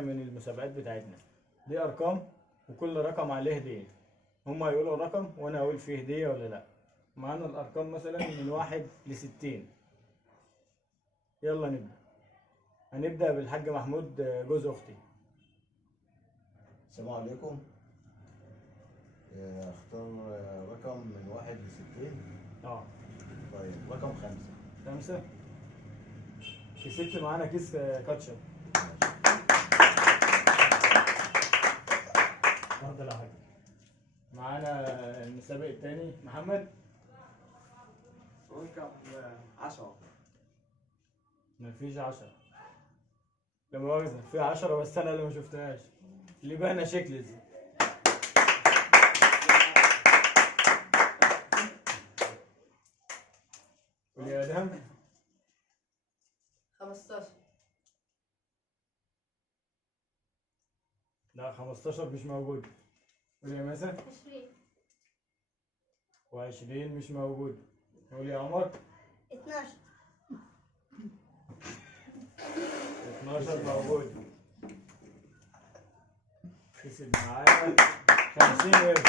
من المسابقات بتاعتنا. دي ارقام وكل رقم عليه هديه. هما يقولوا رقم وانا اقول فيه هديه ولا لا. معانا الارقام مثلا من 1 ل60. يلا نبدا. هنبدا بالحاج محمود جوز اختي. السلام عليكم. اختار رقم من 1 ل60. طيب رقم 5. 5. كسبت معانا كيس كاتشب. اتفضل يا حاج. معانا المسابق التاني محمد. رقم 10. مفيش 10. لا مؤاخذة في 10 بس انا اللي ما شفتهاش. لبانة شكلز. قول يا ادهم. 15. لا 15 مش موجود. قول يا ماسة. 20. و20 مش موجود. قول يا عمر. 12. 12 موجود. كسب معانا 50 قرش.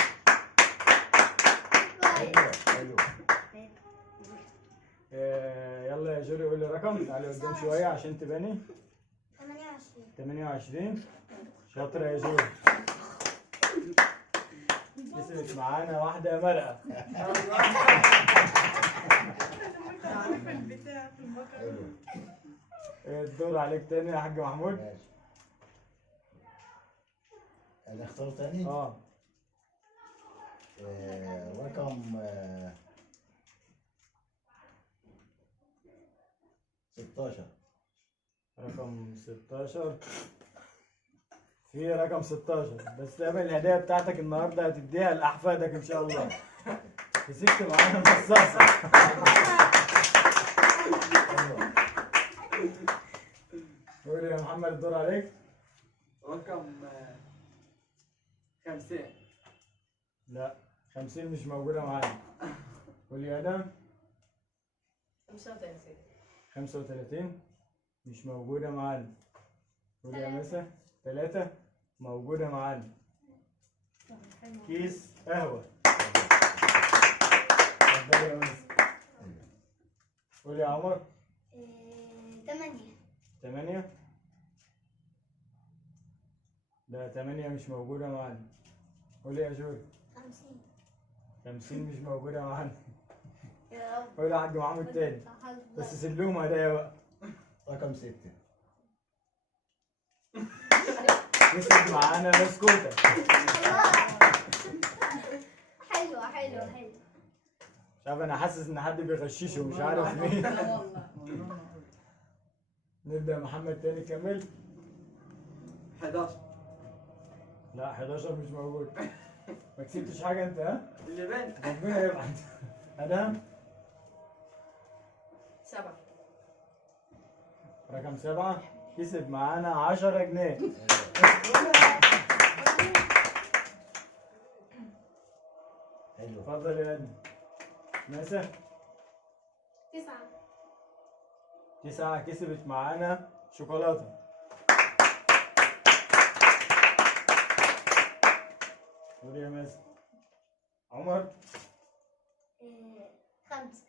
حلو. يلا يا جوري قول لي رقم. تعالي قدام شوية عشان تباني. 28. 28. شاطرة يا جوري. كسبت معانا واحدة مرقة. عارف البتاع في المكان. حلو. الدور عليك تاني يا حاج محمود. ماشي. انا اختار تاني. رقم 16. رقم 16. في رقم 16 بس قبل الهدية بتاعتك النهارده هتديها لأحفادك إن شاء الله. كسبت معانا مصاصة. قول يا محمد الدور عليك. رقم 50. لا 50 مش موجودة معانا. قول يا آدم. 35. 35 مش موجودة معانا. قول يا مسا. 3 موجودة معانا. كيس قهوة. اتفضل يا مسا. قول يا عمر. 8. 8. لا 8 مش موجودة معانا. قول يا جوري. 50. 50 مش موجودة معانا. يا رب. قول يا حاج محمود تاني بس سيب هدايا بقى. رقم 6. كسب معانا بسكوتة. حلوة حلوة حلوة. مش عارف انا حاسس ان حد بيغششه ومش عارف مين. نبدأ محمد تاني كمل. 11. لا 11 مش موجود. ما كسبتش حاجة انت ها؟ اللي بين. ربنا يبعد. ادهم. 7. رقم 7 كسب معانا 10 جنيه. حلو. اتفضل يا ادم. ماشي. 9. 9 كسبت معانا شوكولاتة. قول يا مازن. عمر. 5.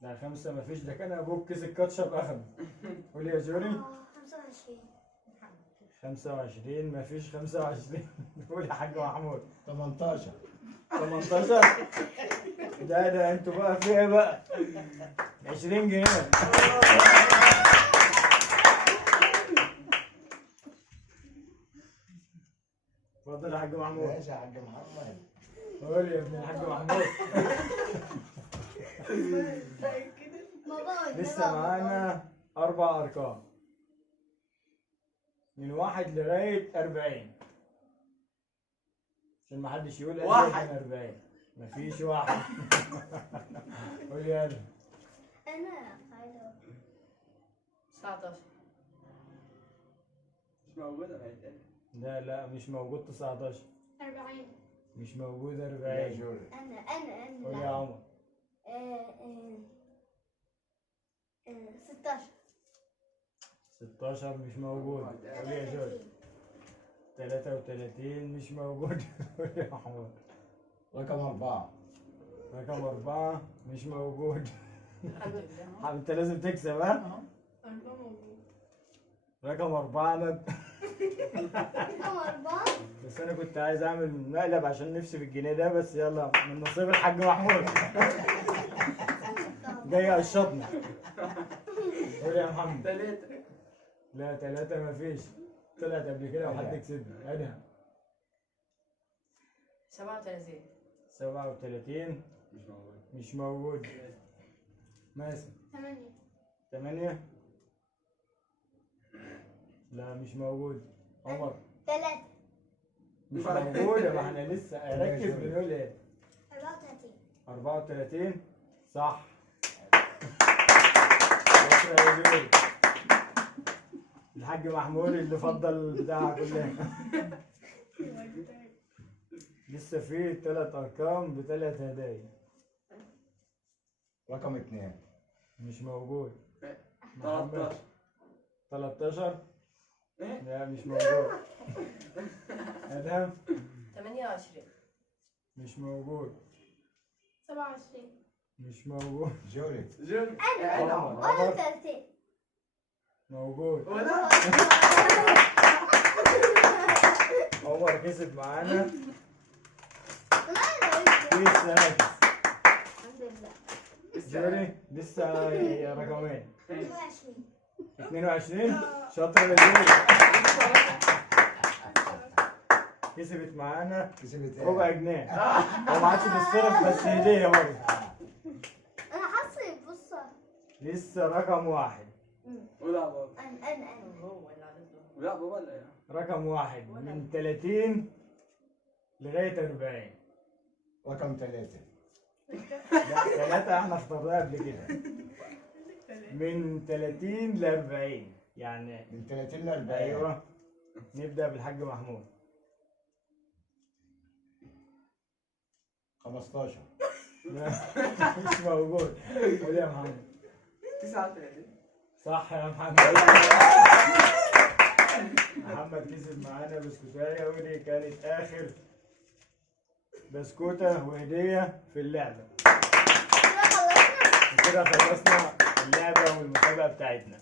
لا 5 مفيش. ده كان ابوك كسب كاتشب اخد. قول يا جوري. 25. 25 مفيش. 25. قول يا حاج محمود. 18. 18. ده انتوا بقى في ايه بقى؟ 20 جنيه. اتفضل يا حاج محمود. ماشي يا حاج محمد. قول يا ابن الحاج محمود. لسه معانا 4 أرقام من 1 لغاية 40 عشان محدش يقول أقل من 40. مفيش 1. قول يا أنا. أنا عايزة 19. مش موجودة بعد. لا مش موجود. 19 40. مش موجود. يا 40. جوري. أنا قول يا عمر. 16. 16 مش موجود. قول يا 33 مش موجود. يا محمود. رقم 4. رقم 4 مش موجود. الحمد لله. انت لازم تكسب ها؟ أرقام موجود. رقم 4 رقم 4. بس انا كنت عايز اعمل مقلب عشان نفسي في الجنيه ده، بس يلا من نصيب الحاج محمود. جاي قشطنا. قول يا محمد. 3. لا 3 مفيش، طلعت قبل كده وحد كسبني. ادهم. 37. 37 مش موجود. مش موجود. ماسك. 8. 8 لا مش موجود. عمر. 3. مش موجودة، ما احنا لسه ركز بنقول ايه؟ 34. 34 صح. شكرا يا جميل. الحاج محمود اللي فضل البتاع كلها. لسه في 3 ارقام ب3 هدايا. رقم 2. مش موجود. 13. 13 ايه؟ لا مش موجود. ادهم 28. مش موجود. 27. مش موجود. جوري. جون. أنا. عمر. 31. موجود. ولا عمر كسب معانا. أنا لسه ناقص. الحمد لله. جوري لسه رقمين. 22. 22 شاطر يا جوري. كسبت معانا كسبت ربع ايه؟ جنيه. هو ما عادش بالصرف بس هدية برضه. أنا حاسة بصة. لسه رقم 1. ولا بابا. أنا. هو اللي عدد له. ولا بابا ولا يا. رقم 1 من 30 لغاية 40. رقم 3. لا 3 احنا اخترناها قبل كده. من 30 ل 40 يعني. من 30 ل 40. ايوه نبدأ بالحاج محمود. 15. لا مش موجود. قول يا محمد. 39. صح يا محمد. محمد كسب معانا بسكوتاية، ودي كانت آخر بسكوتة وهدية في اللعبة. كده خلصنا. وكده خلصنا اللعبة والمسابقة بتاعتنا.